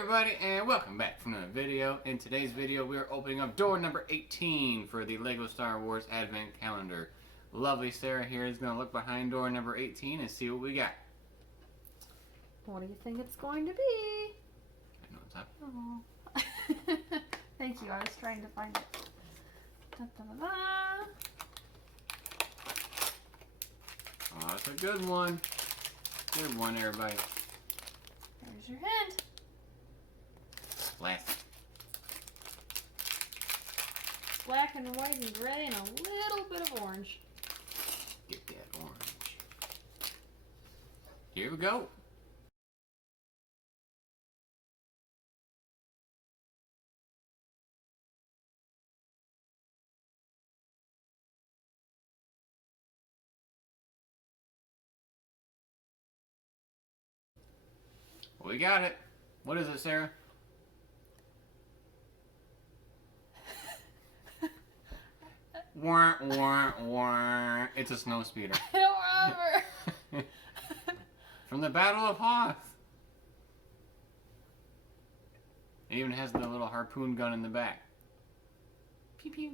everybody, and welcome back from another video. In today's video, we are opening up door number 18 for the LEGO Star Wars Advent Calendar. Lovely Sarah here is going to look behind door number 18 and see what we got. What do you think it's going to be? I know what's up. Oh. Thank you, I was trying to find it. Da, da, da, da. Oh, that's a good one. Good one, everybody. There's your hint. Last. Black and white and gray and a little bit of orange. Get that orange. Here we go. We got it. What is it, Sarah? Wah, wah, wah. It's a snow speeder. I don't remember. From the Battle of Hoth. It even has the little harpoon gun in the back. Pew pew.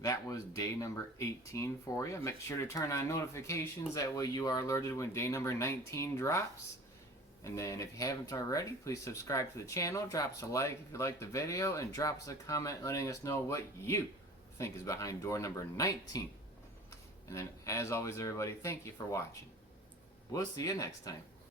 That was day number 18 for you. Make sure to turn on notifications. That way you are alerted when day number 19 drops. And then if you haven't already, please subscribe to the channel. Drop us a like if you like the video. And drop us a comment letting us know what you think is behind door number 19. And then as always, everybody, thank you for watching. We'll see you next time.